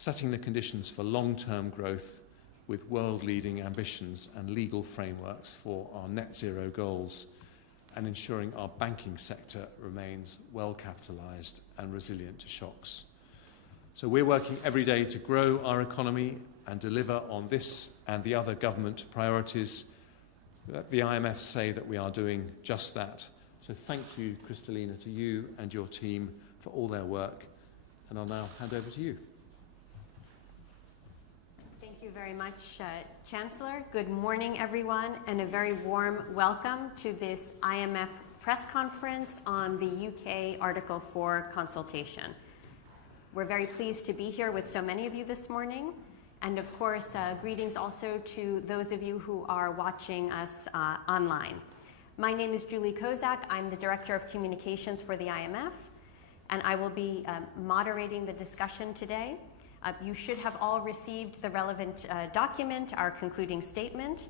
setting the conditions for long-term growth with world-leading ambitions and legal frameworks for our net zero goals, and ensuring our banking sector remains well capitalised and resilient to shocks. So we're working every day to grow our economy and deliver on this and the other government priorities. The IMF say that we are doing just that. So thank you, Kristalina, to you and your team for all their work. And I'll now hand over to you. Thank you very much, Chancellor. Good morning, everyone, and a very warm welcome to this IMF press conference on the UK Article 4 consultation. We're very pleased to be here with so many of you this morning. And of course, greetings also to those of you who are watching us online. My name is Julie Kozak. I'm the Director of Communications for the IMF, and I will be moderating the discussion today. You should have all received the relevant document, our concluding statement.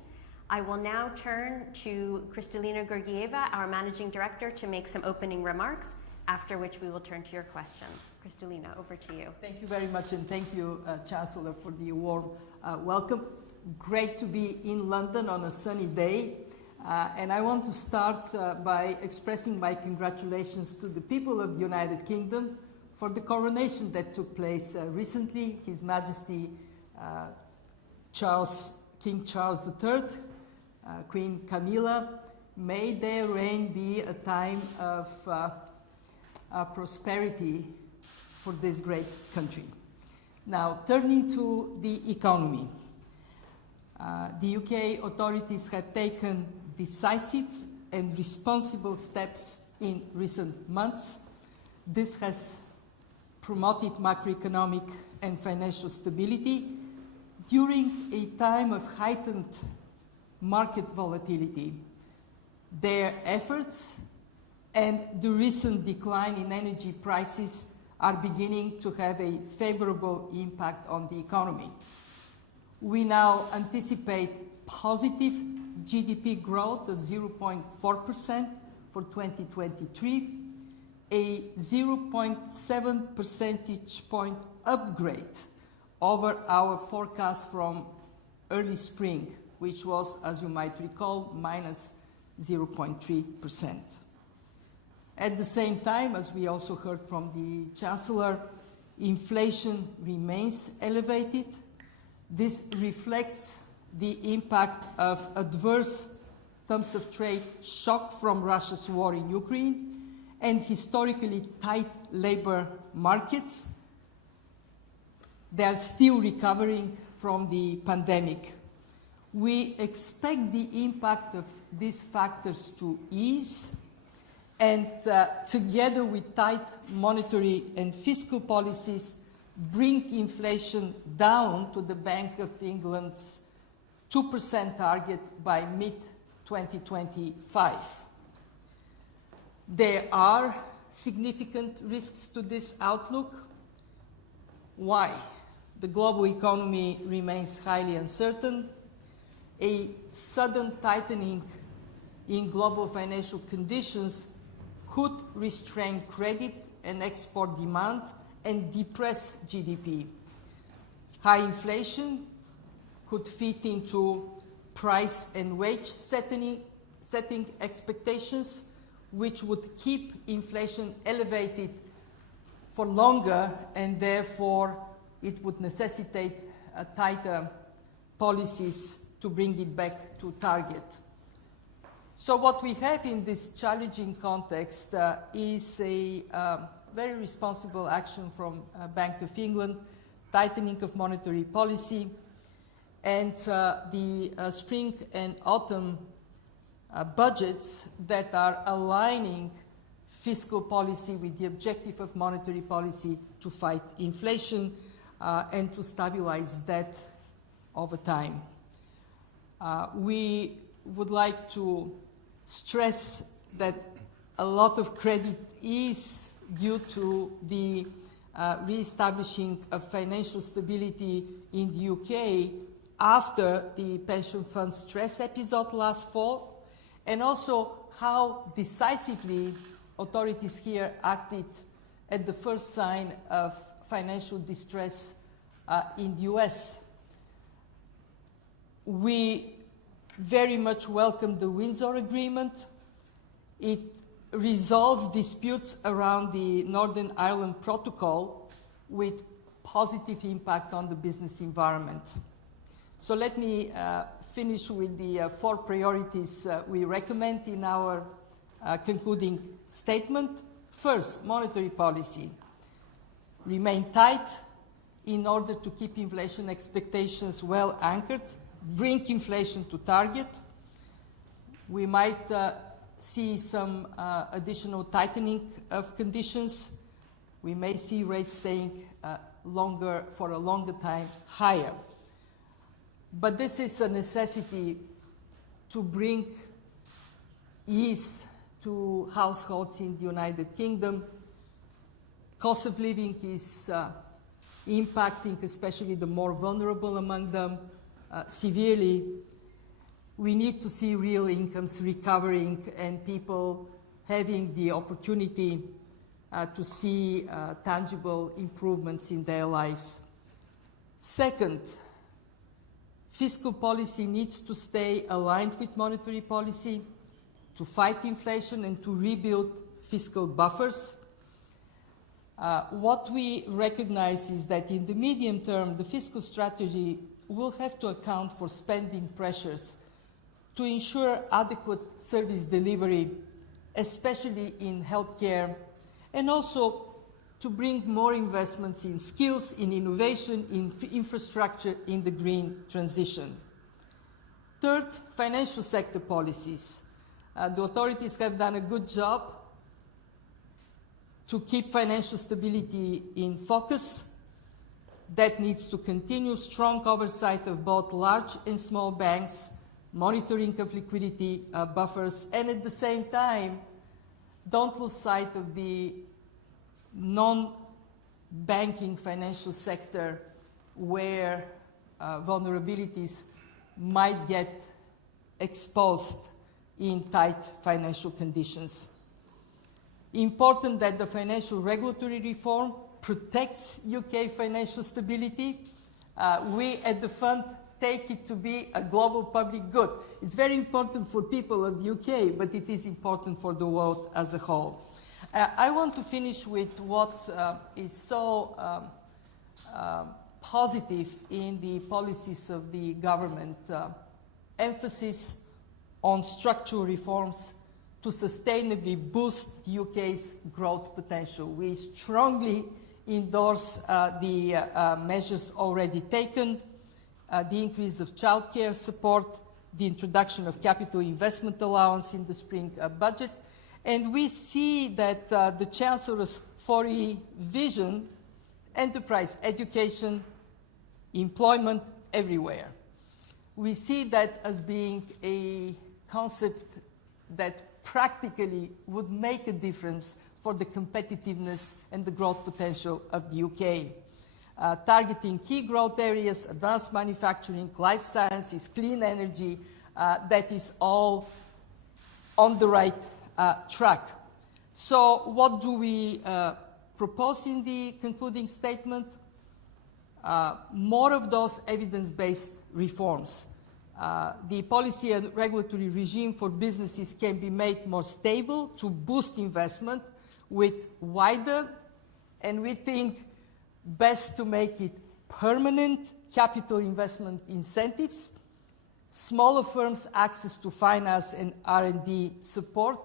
I will now turn to Kristalina Georgieva, our Managing Director, to make some opening remarks, after which we will turn to your questions. Kristalina, over to you. Thank you very much, and thank you, Chancellor, for the warm welcome. Great to be in London on a sunny day. And I want to start by expressing my congratulations to the people of the United Kingdom for the coronation that took place recently. His Majesty King Charles III, Queen Camilla. May their reign be a time of prosperity for this great country. Now, turning to the economy. The UK authorities have taken decisive and responsible steps in recent months. This has promoted macroeconomic and financial stability during a time of heightened market volatility. Their efforts and the recent decline in energy prices are beginning to have a favorable impact on the economy. We now anticipate positive GDP growth of 0.4% for 2023, a 0.7 percentage point upgrade over our forecast from early spring, which was, as you might recall, minus 0.3%. At the same time, as we also heard from the Chancellor, inflation remains elevated. This reflects the impact of adverse terms of trade shock from Russia's war in Ukraine and historically tight labor markets. They are still recovering from the pandemic. We expect the impact of these factors to ease, and together with tight monetary and fiscal policies, bring inflation down to the Bank of England's 2% target by mid-2025. There are significant risks to this outlook. Why? The global economy remains highly uncertain. A sudden tightening in global financial conditions could restrain credit and export demand and depress GDP. High inflation could feed into price and wage setting expectations, which would keep inflation elevated for longer, and therefore it would necessitate tighter policies to bring it back to target. So what we have in this challenging context is a very responsible action from Bank of England, tightening of monetary policy, and the spring and autumn budgets that are aligning fiscal policy with the objective of monetary policy to fight inflation and to stabilize debt over time. We would like to stress that a lot of credit is due to the re-establishing of financial stability in the UK after the pension fund stress episode last fall, and also how decisively authorities here acted at the first sign of financial distress in the US. We very much welcome the Windsor Agreement. It resolves disputes around the Northern Ireland Protocol with positive impact on the business environment. So let me finish with the 4 priorities we recommend in our concluding statement. First, monetary policy. Remain tight in order to keep inflation expectations well anchored, bring inflation to target. We might see some additional tightening of conditions. We may see rates staying for a longer time higher. But this is a necessity to bring ease to households in the United Kingdom. Cost of living is impacting especially the more vulnerable among them severely. We need to see real incomes recovering and people having the opportunity to see tangible improvements in their lives. Second, fiscal policy needs to stay aligned with monetary policy to fight inflation and to rebuild fiscal buffers. What we recognize is that in the medium term, the fiscal strategy will have to account for spending pressures to ensure adequate service delivery, especially in healthcare, and also to bring more investments in skills, in innovation, in infrastructure, in the green transition. Third, financial sector policies. The authorities have done a good job to keep financial stability in focus. That needs to continue. Strong oversight of both large and small banks, monitoring of liquidity buffers, and at the same time, don't lose sight of the non-banking financial sector where vulnerabilities might get exposed in tight financial conditions. Important that the financial regulatory reform protects UK financial stability. We at the fund take it to be a global public good. It's very important for people of the UK, but it is important for the world as a whole. I want to finish with what is so positive in the policies of the government. Emphasis on structural reforms to sustainably boost the UK's growth potential. We strongly endorse the measures already taken, the increase of childcare support, the introduction of capital investment allowance in the spring budget, and we see that the Chancellor's 4E vision, enterprise, education, employment everywhere. We see that as being a concept that practically would make a difference for the competitiveness and the growth potential of the UK. Targeting key growth areas, advanced manufacturing, life sciences, clean energy, that is all on the right track. So what do we propose in the concluding statement? More of those evidence-based reforms. The policy and regulatory regime for businesses can be made more stable to boost investment with wider, and we think best to make it permanent capital investment incentives, smaller firms' access to finance and R&D support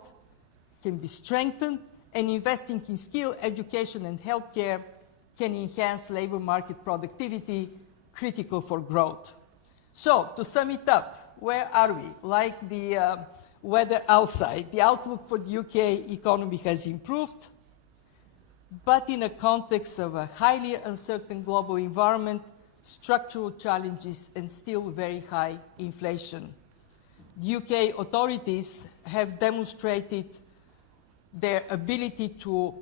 can be strengthened, and investing in skill, education and healthcare can enhance labor market productivity, critical for growth. So, to sum it up, where are we? Like the weather outside, the outlook for the UK economy has improved, but in a context of a highly uncertain global environment, structural challenges and still very high inflation. The UK authorities have demonstrated their ability to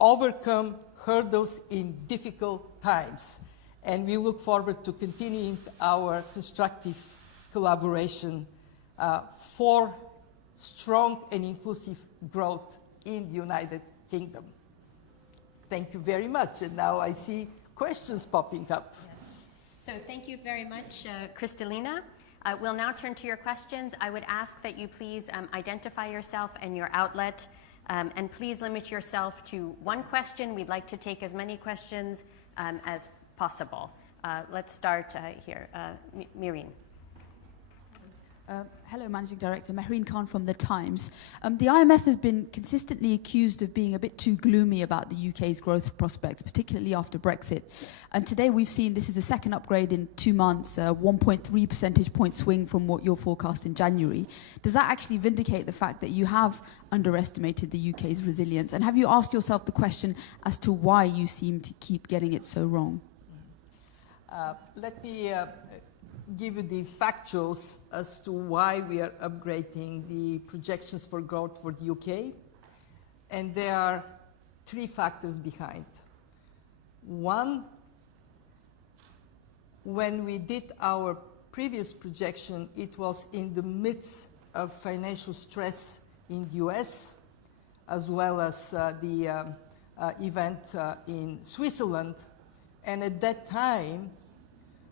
overcome hurdles in difficult times, and we look forward to continuing our constructive collaboration for strong and inclusive growth in the United Kingdom. Thank you very much, and now I see questions popping up. Yes. So thank you very much, Kristalina. We'll now turn to your questions. I would ask that you please identify yourself and your outlet, and please limit yourself to one question. We'd like to take as many questions as possible. Let's start here. Mehreen. Hello, Managing Director. Mehreen Khan from The Times. The IMF has been consistently accused of being a bit too gloomy about the UK's growth prospects, particularly after Brexit. And today we've seen this is a second upgrade in 2 months, a 1.3 percentage point swing from what you're forecast in January. Does that actually vindicate the fact that you have underestimated the UK's resilience? And have you asked yourself the question as to why you seem to keep getting it so wrong? Let me give you the factuals as to why we are upgrading the projections for growth for the UK. And there are 3 factors behind. One, when we did our previous projection, it was in the midst of financial stress in the US, as well as the event in Switzerland. And at that time,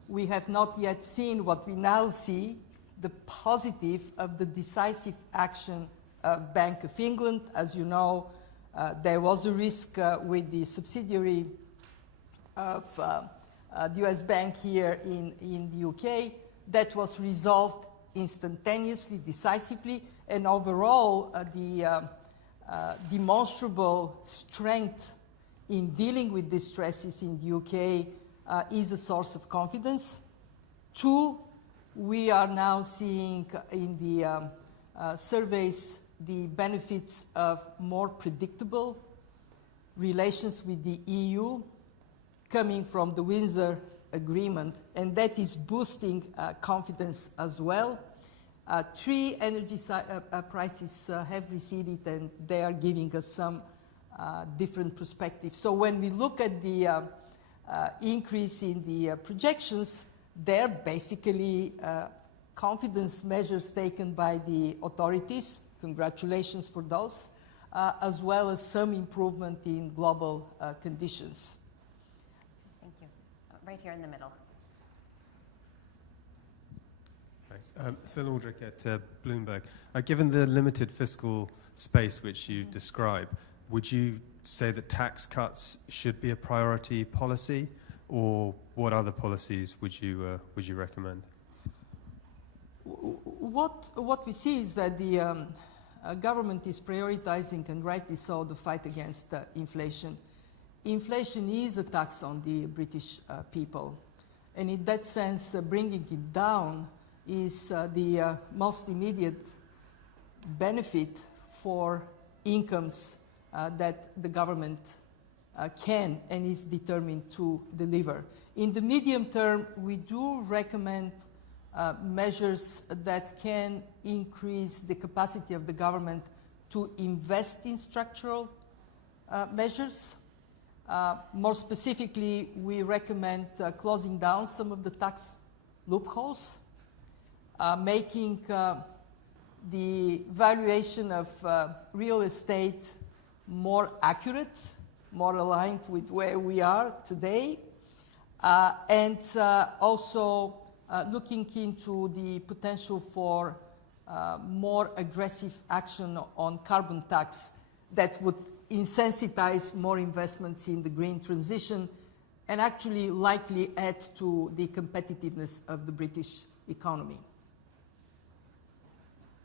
we have not yet seen what we now see, the positive of the decisive action of Bank of England. As you know, there was a risk with the subsidiary of the US bank here in the UK. That was resolved instantaneously, decisively, and overall the demonstrable strength in dealing with these stresses in the UK is a source of confidence. 2, we are now seeing in the surveys the benefits of more predictable relations with the EU coming from the Windsor Agreement, and that is boosting confidence as well. 3, energy prices have receded, and they are giving us some different perspectives. So when we look at the increase in the projections, they're basically confidence measures taken by the authorities. Congratulations for those, as well as some improvement in global conditions. Thank you. Right here in the middle. Thanks. Phil Aldrich at Bloomberg. Given the limited fiscal space which you describe, would you say that tax cuts should be a priority policy, or what other policies would you recommend? What we see is that the government is prioritizing, and rightly so, the fight against inflation. Inflation is a tax on the British people, and in that sense, bringing it down is the most immediate benefit for incomes that the government can and is determined to deliver. In the medium term, we do recommend measures that can increase the capacity of the government to invest in structural measures. More specifically, we recommend closing down some of the tax loopholes, making the valuation of real estate more accurate, more aligned with where we are today, and also looking into the potential for more aggressive action on carbon tax that would insensitize more investments in the green transition and actually likely add to the competitiveness of the British economy.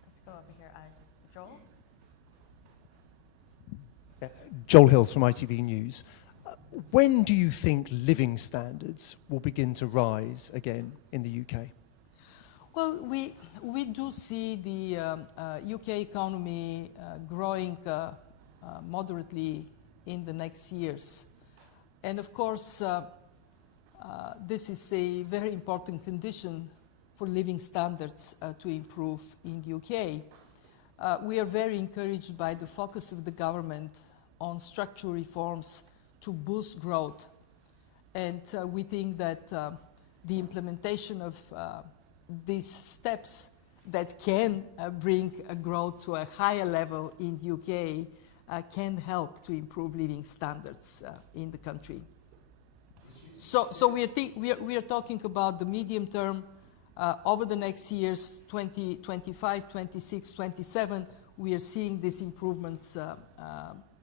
Let's go over here. Joel? Joel Hills from ITV News. When do you think living standards will begin to rise again in the UK? Well, we do see the UK economy growing moderately in the next years. And of course, this is a very important condition for living standards to improve in the UK. We are very encouraged by the focus of the government on structural reforms to boost growth. And we think that the implementation of these steps that can bring a growth to a higher level in the UK can help to improve living standards in the country. So we are talking about the medium term. Over the next years, 2025, 26, 27, we are seeing these improvements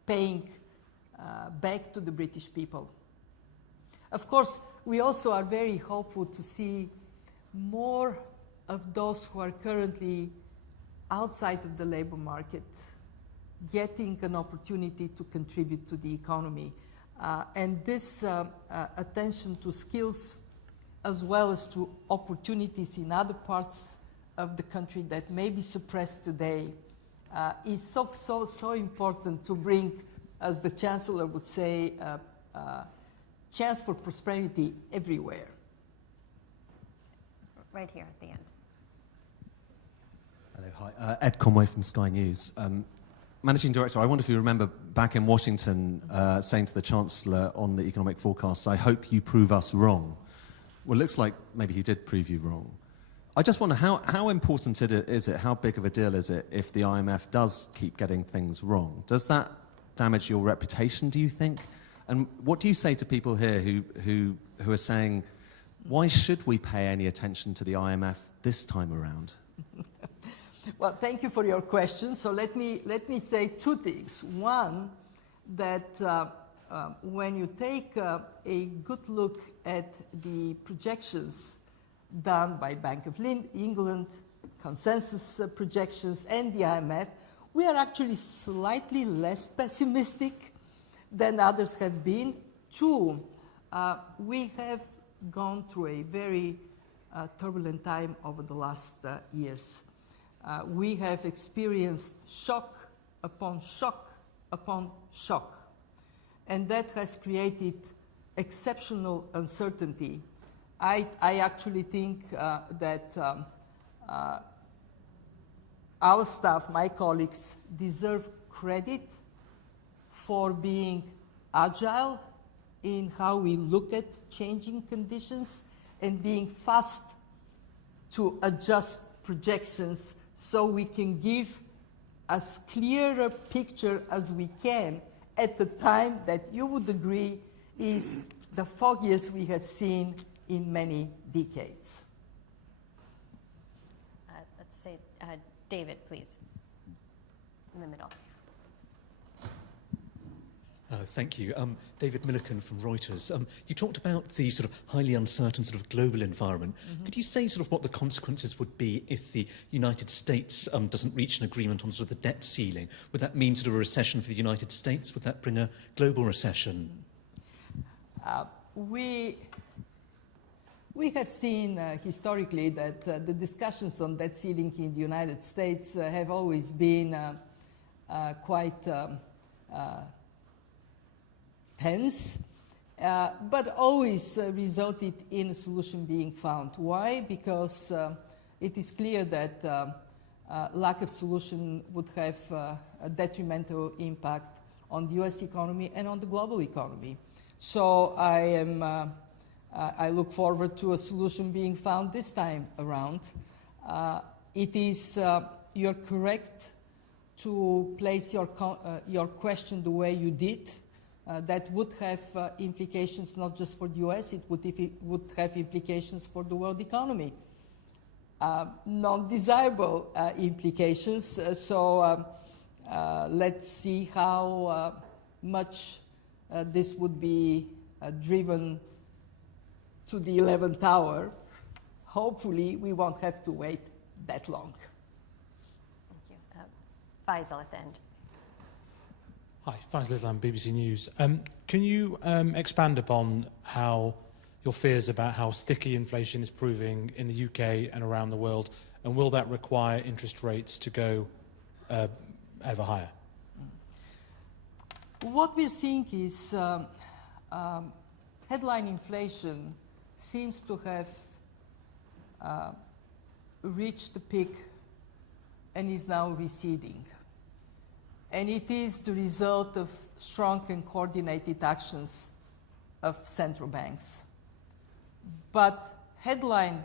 paying back to the British people. Of course, we also are very hopeful to see more of those who are currently outside of the labor market getting an opportunity to contribute to the economy. And this attention to skills as well as to opportunities in other parts of the country that may be suppressed today is so important to bring, as the Chancellor would say, chance for prosperity everywhere. Right here at the end. Hello, hi. Ed Conway from Sky News. Managing Director, I wonder if you remember back in Washington saying to the Chancellor on the economic forecasts, I hope you prove us wrong. Well, it looks like maybe he did prove you wrong. I just wonder how important is it, how big of a deal is it if the IMF does keep getting things wrong? Does that damage your reputation, do you think? And what do you say to people here who are saying, why should we pay any attention to the IMF this time around? Well, thank you for your question. So let me say two things. One, that when you take a good look at the projections done by Bank of England, consensus projections, and the IMF, we are actually slightly less pessimistic than others have been. Two, we have gone through a very turbulent time over the last years. We have experienced shock upon shock upon shock, and that has created exceptional uncertainty. I actually think that our staff, my colleagues, deserve credit for being agile in how we look at changing conditions and being fast to adjust projections so we can give as clear a picture as we can at the time that you would agree is the foggiest we have seen in many decades. Let's say David, please, in the middle. Thank you. David Milliken from Reuters. You talked about the sort of highly uncertain sort of global environment. Mm-hmm. Could you say sort of what the consequences would be if the United States doesn't reach an agreement on sort of the debt ceiling? Would that mean sort of a recession for the United States? Would that bring a global recession? We have seen historically that the discussions on debt ceiling in the United States have always been quite tense, but always resulted in a solution being found. Why? Because it is clear that lack of solution would have a detrimental impact on the US economy and on the global economy. So I look forward to a solution being found this time around. It is, you're correct to place your question the way you did. That would have implications not just for the US, it would have implications for the world economy. Non-desirable implications, so let's see how much this would be driven to the 11th hour. Hopefully we won't have to wait that long. Thank you. Faisal at the end. Hi, Faisal Islam, BBC News. Can you expand upon how your fears about how sticky inflation is proving in the UK and around the world, and will that require interest rates to go ever higher? What we're seeing is headline inflation seems to have reached the peak and is now receding. And it is the result of strong and coordinated actions of central banks. But headline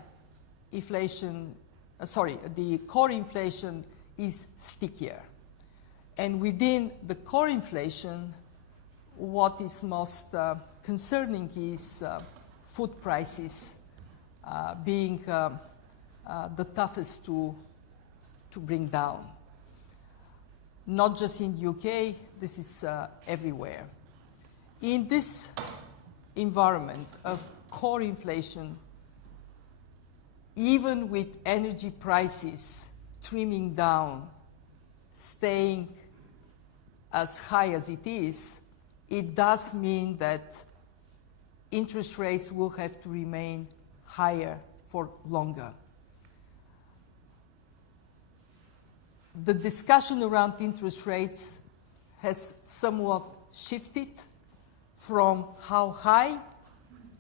inflation, the core inflation is stickier. And within the core inflation, what is most concerning is food prices being the toughest to bring down. Not just in the UK, this is everywhere. In this environment of core inflation, even with energy prices trimming down, staying as high as it is, it does mean that interest rates will have to remain higher for longer. The discussion around interest rates has somewhat shifted from how high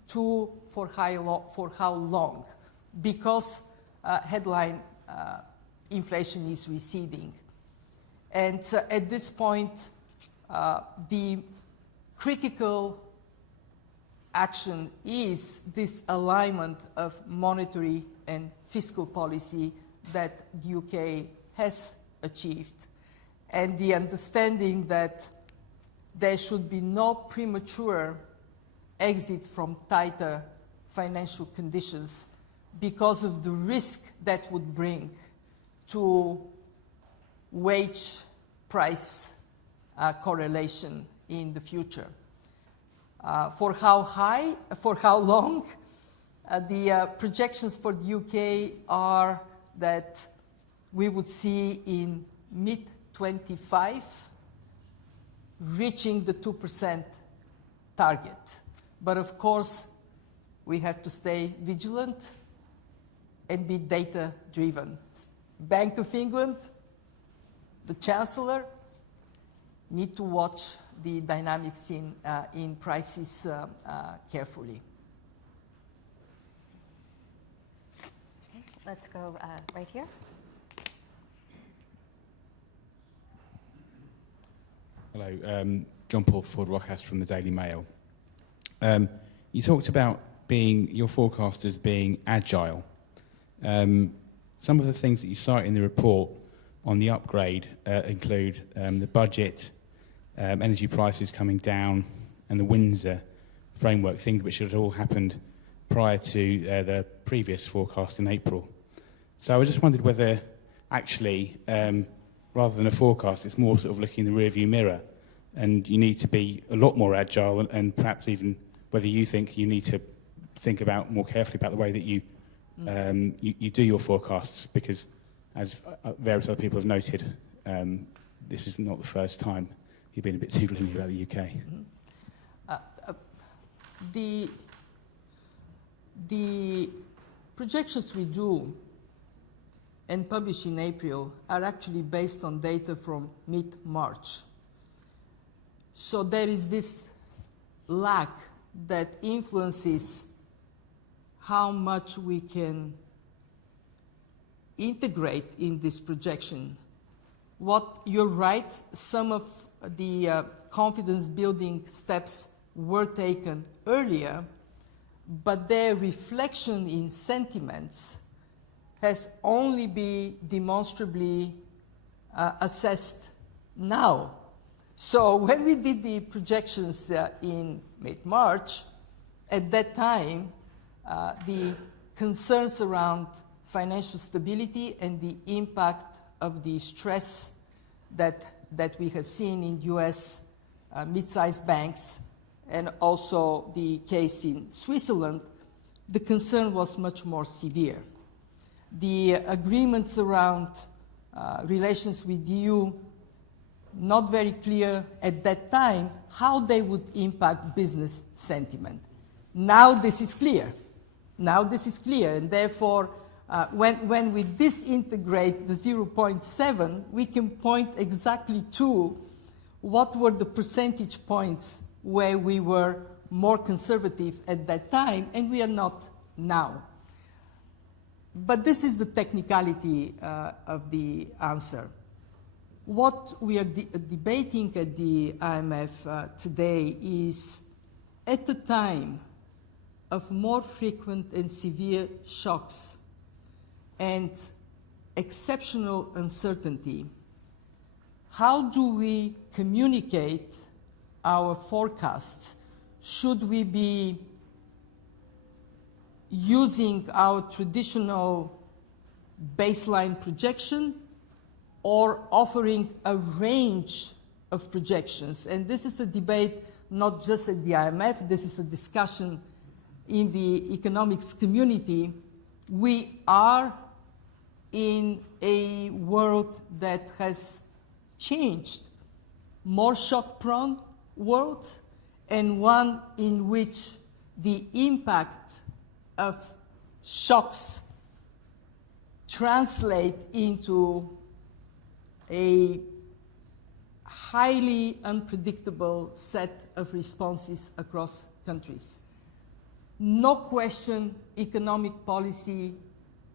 to for how long, because headline inflation is receding. And at this point, the critical action is this alignment of monetary and fiscal policy that the UK has achieved, and the understanding that there should be no premature exit from tighter financial conditions because of the risk that would bring to wage price correlation in the future. For how high, for how long, the projections for the UK are that we would see in mid-25 reaching the 2% target. But of course, we have to stay vigilant and be data-driven. Bank of England, the Chancellor, need to watch the dynamics in prices carefully. Okay, let's go right here. Hello, John Paul Ford-Rockhouse from the Daily Mail. You talked about your forecasters being agile. Some of the things that you cite in the report on the upgrade include the budget, energy prices coming down, and the Windsor framework, things which had all happened prior to the previous forecast in April. So I just wondered whether actually, rather than a forecast, it's more sort of looking in the rearview mirror, and you need to be a lot more agile, and perhaps even whether you think you need to think about more carefully about the way that you do your forecasts, because as various other people have noted, this is not the first time you've been a bit too gloomy about the UK. The projections we do and publish in April are actually based on data from mid-March. So there is this lag that influences how much we can integrate in this projection. You're right, some of the confidence-building steps were taken earlier, but their reflection in sentiments has only been demonstrably assessed now. So when we did the projections in mid-March, at that time, the concerns around financial stability and the impact of the stress that we have seen in US mid-sized banks, and also the case in Switzerland, the concern was much more severe. The agreements around relations with the EU, not very clear at that time how they would impact business sentiment. Now this is clear. Now this is clear, and therefore when we disintegrate the 0.7, we can point exactly to what were the percentage points where we were more conservative at that time, and we are not now. But this is the technicality of the answer. What we are debating at the IMF today is, at the time of more frequent and severe shocks and exceptional uncertainty, how do we communicate our forecasts? Should we be using our traditional baseline projection or offering a range of projections. And this is a debate not just at the IMF, this is a discussion in the economics community. We are in a world that has changed, more shock-prone world, and one in which the impact of shocks translate into a highly unpredictable set of responses across countries. No question, economic policy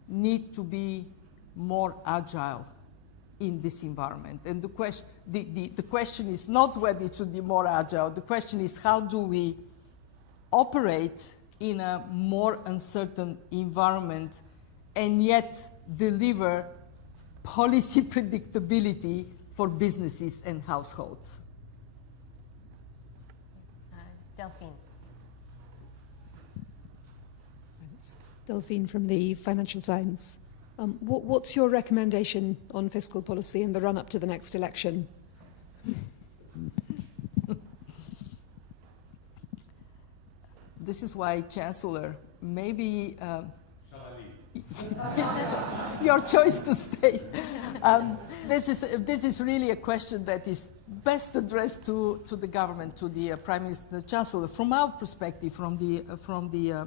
need to be more agile in this environment. And the question is not whether it should be more agile, the question is how do we operate in a more uncertain environment and yet deliver policy predictability for businesses and households. Delphine. Thanks. Delphine from the Financial Times. What's your recommendation on fiscal policy in the run-up to the next election? This is why, Chancellor, maybe your choice to stay. This is really a question that is best addressed to the government, to the Prime Minister, the Chancellor. From our perspective, from the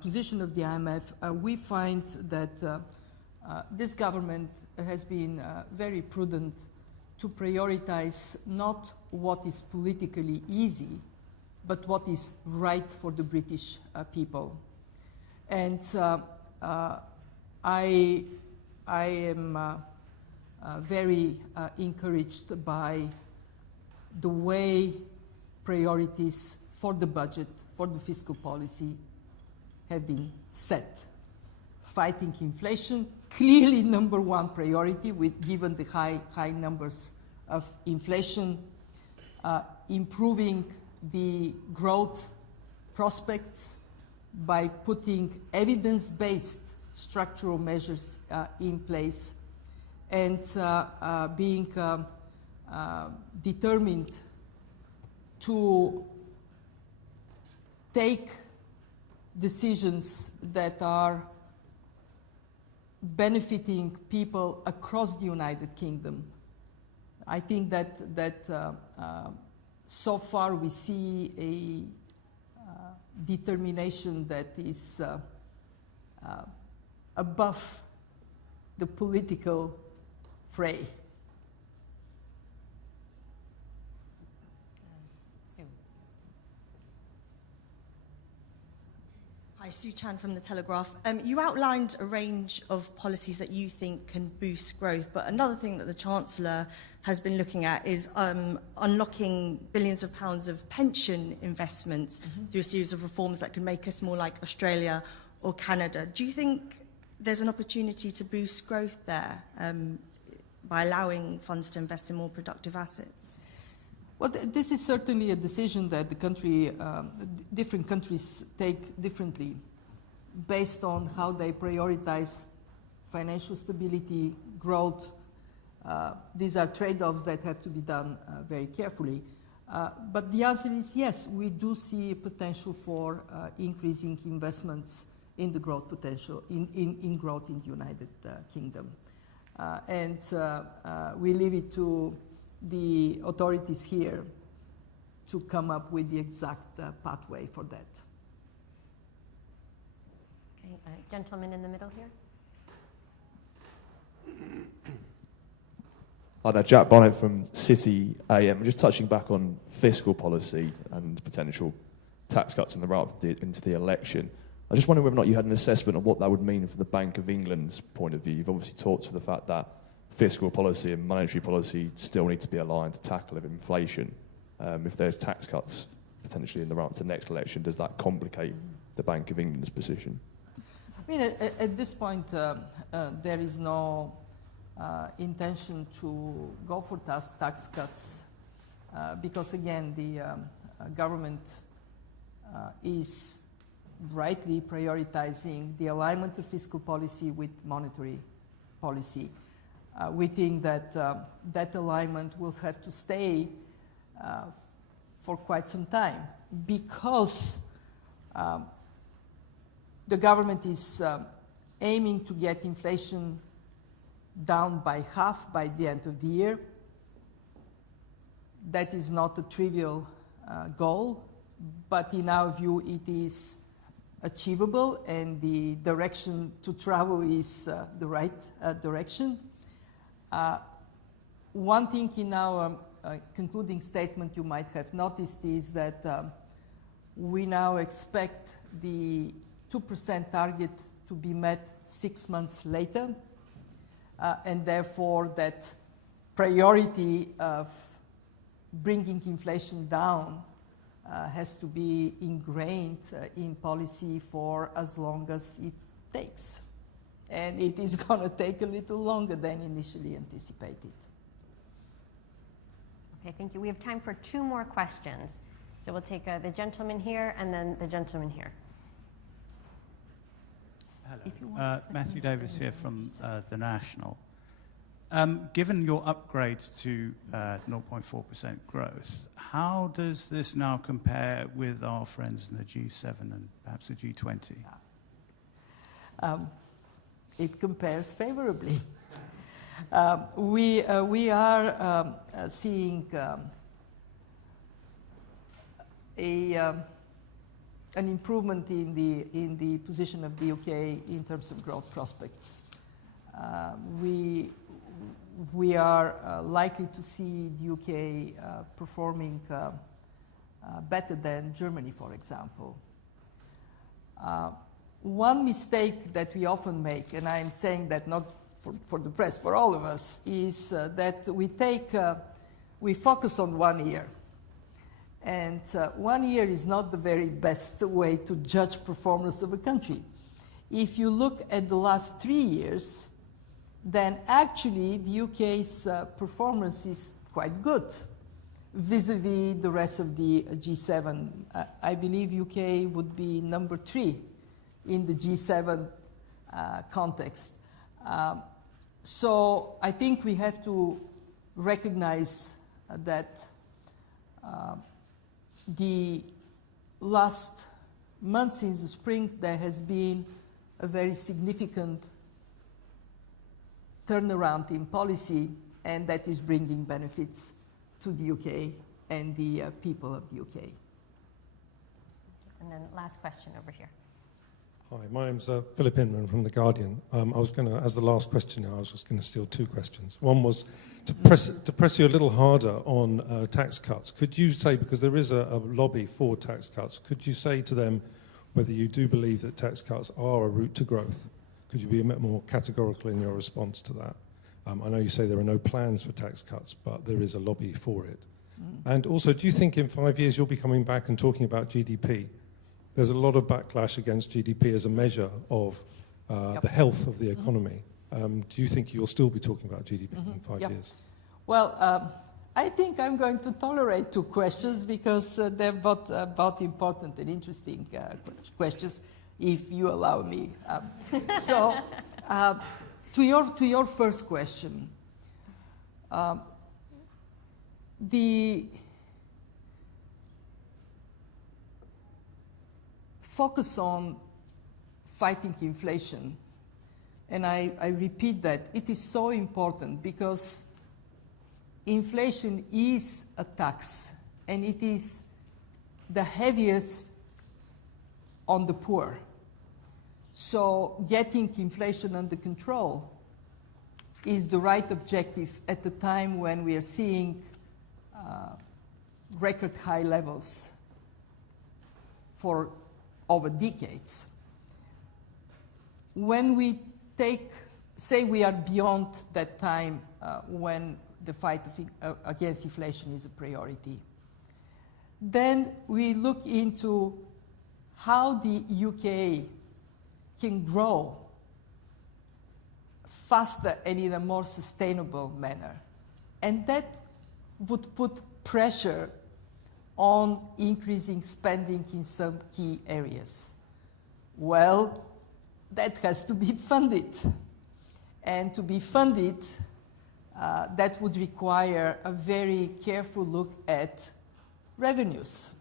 position of the IMF, we find that this government has been very prudent to prioritize not what is politically easy, but what is right for the British people. And I am very encouraged by the way priorities for the budget, for the fiscal policy have been set. Fighting inflation, clearly number one priority given the high numbers of inflation, improving the growth prospects by putting evidence-based structural measures in place, and being determined to take decisions that are benefiting people across the United Kingdom. I think that so far we see a determination that is above the political fray. Hi, Sue Chan from The Telegraph. You outlined a range of policies that you think can boost growth, but another thing that the Chancellor has been looking at is unlocking billions of pounds of pension investments through a series of reforms that can make us more like Australia or Canada. Do you think there's an opportunity to boost growth there by allowing funds to invest in more productive assets? Well, this is certainly a decision that the country, different countries take differently based on how they prioritize financial stability, growth. These are trade-offs that have to be done very carefully. But the answer is yes, we do see potential for increasing investments in the growth potential, in growth in the United Kingdom. And we leave it to the authorities here to come up with the exact pathway for that. Okay, gentleman in the middle here. Hi there, Jack Bonnet from City AM. Just touching back on fiscal policy and potential tax cuts in the run into the election. I just wonder whether or not you had an assessment of what that would mean from the Bank of England's point of view. You've obviously talked to the fact that fiscal policy and monetary policy still need to be aligned to tackle inflation. If there's tax cuts potentially in the run to the next election, does that complicate the Bank of England's position? I mean, at this point, there is no intention to go for tax cuts because, again, the government is rightly prioritizing the alignment of fiscal policy with monetary policy. We think that that alignment will have to stay for quite some time because the government is aiming to get inflation down by half by the end of the year. That is not a trivial goal, but in our view it is achievable and the direction to travel is the right direction. One thing in our concluding statement you might have noticed is that we now expect the 2% target to be met 6 months later, and therefore that priority of bringing inflation down has to be ingrained in policy for as long as it takes. And it is going to take a little longer than initially anticipated. Okay, thank you. We have time for 2 more questions. So we'll take the gentleman here and then the gentleman here. Hello. Matthew Davis here from The National. Given your upgrade to 0.4% growth, how does this now compare with our friends in the G7 and perhaps the G20? It compares favorably. We are seeing an improvement in the position of the UK in terms of growth prospects. We are likely to see the UK performing better than Germany, for example. One mistake that we often make, and I'm saying that not for the press, for all of us, is that we focus on 1 year. And 1 year is not the very best way to judge performance of a country. If you look at the last 3 years, then actually the UK's performance is quite good vis-a-vis the rest of the G7. I believe UK would be number 3 in the G7 context. So I think we have to recognize that the last month since the spring there has been a very significant turnaround in policy, and that is bringing benefits to the UK and the people of the UK. And then last question over here. Hi, my name's Philip Inman from The Guardian. I was going to, as the last question now, I was just going to steal 2 questions. One was to press you a little harder on tax cuts. Could you say, because there is a lobby for tax cuts, could you say to them whether you do believe that tax cuts are a route to growth? Could you be a bit more categorical in your response to that? I know you say there are no plans for tax cuts, but there is a lobby for it. And also, do you think in 5 years you'll be coming back and talking about GDP? There's a lot of backlash against GDP as a measure of the health of the economy. Do you think you'll still be talking about GDP in 5 years? Well, I think I'm going to tolerate 2 questions because they're both important and interesting questions, if you allow me. So, to your first question, the focus on fighting inflation, and I repeat that, it is so important because inflation is a tax and it is the heaviest on the poor. So getting inflation under control is the right objective at the time when we are seeing record high levels for over decades. When we say we are beyond that time when the fight against inflation is a priority, then we look into how the UK can grow faster and in a more sustainable manner. And that would put pressure on increasing spending in some key areas. Well, that has to be funded. And to be funded, that would require a very careful look at revenues.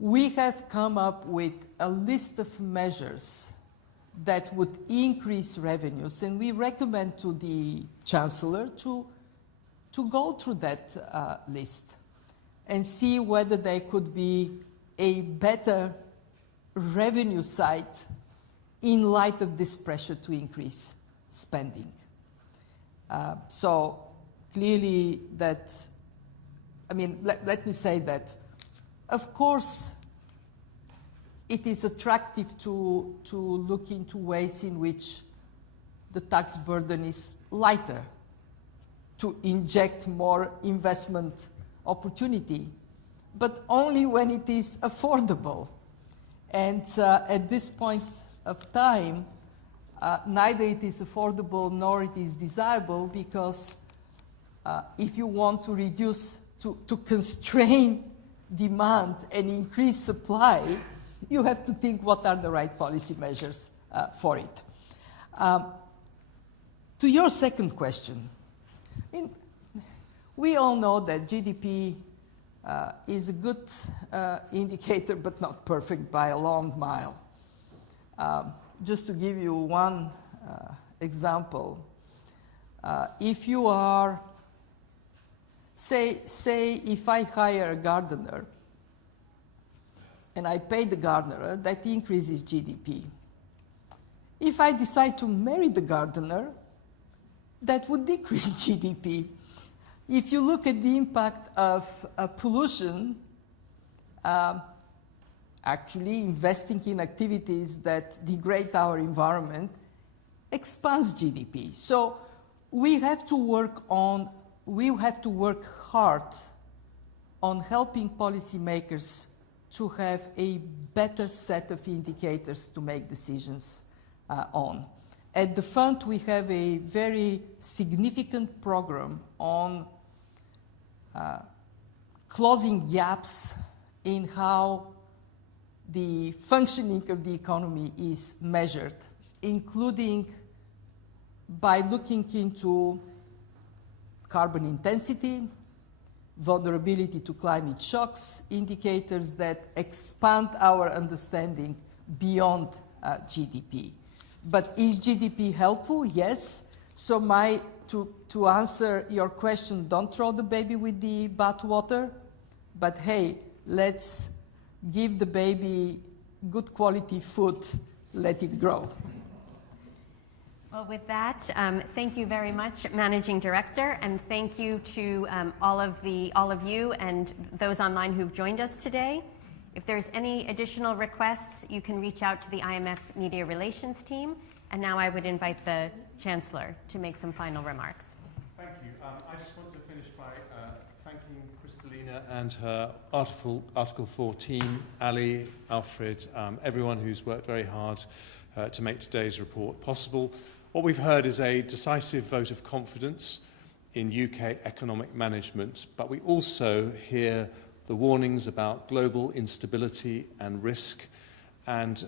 We have come up with a list of measures that would increase revenues, and we recommend to the Chancellor to go through that list and see whether there could be a better revenue side in light of this pressure to increase spending. So clearly that, I mean, let me say that, of course, it is attractive to look into ways in which the tax burden is lighter, to inject more investment opportunity, but only when it is affordable. And at this point of time, neither it is affordable nor it is desirable, because if you want to reduce, to constrain demand and increase supply, you have to think what are the right policy measures for it. To your second question, we all know that GDP is a good indicator, but not perfect by a long mile. Just to give you one example, if you are, say if I hire a gardener and I pay the gardener, that increases GDP. If I decide to marry the gardener, that would decrease GDP. If you look at the impact of pollution, actually investing in activities that degrade our environment expands GDP. So we have to work hard on helping policymakers to have a better set of indicators to make decisions on. At the fund, we have a very significant program on closing gaps in how the functioning of the economy is measured, including by looking into carbon intensity, vulnerability to climate shocks, indicators that expand our understanding beyond GDP. But is GDP helpful? Yes. So to answer your question, don't throw the baby with the bathwater, but hey, let's give the baby good quality food, let it grow. Well, with that, thank you very much, Managing Director, and thank you to all of you and those online who've joined us today. If there's any additional requests, you can reach out to the IMF's Media Relations team. And now I would invite the Chancellor to make some final remarks. Thank you. I just want to finish by thanking Kristalina and her Article 4 team, Ali, Alfred, everyone who's worked very hard to make today's report possible. What we've heard is a decisive vote of confidence in UK economic management, but we also hear the warnings about global instability and risk, and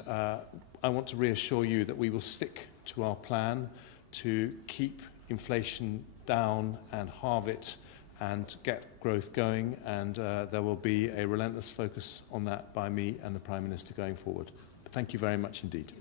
I want to reassure you that we will stick to our plan to keep inflation down and halve it and get growth going, and there will be a relentless focus on that by me and the Prime Minister going forward. Thank you very much indeed.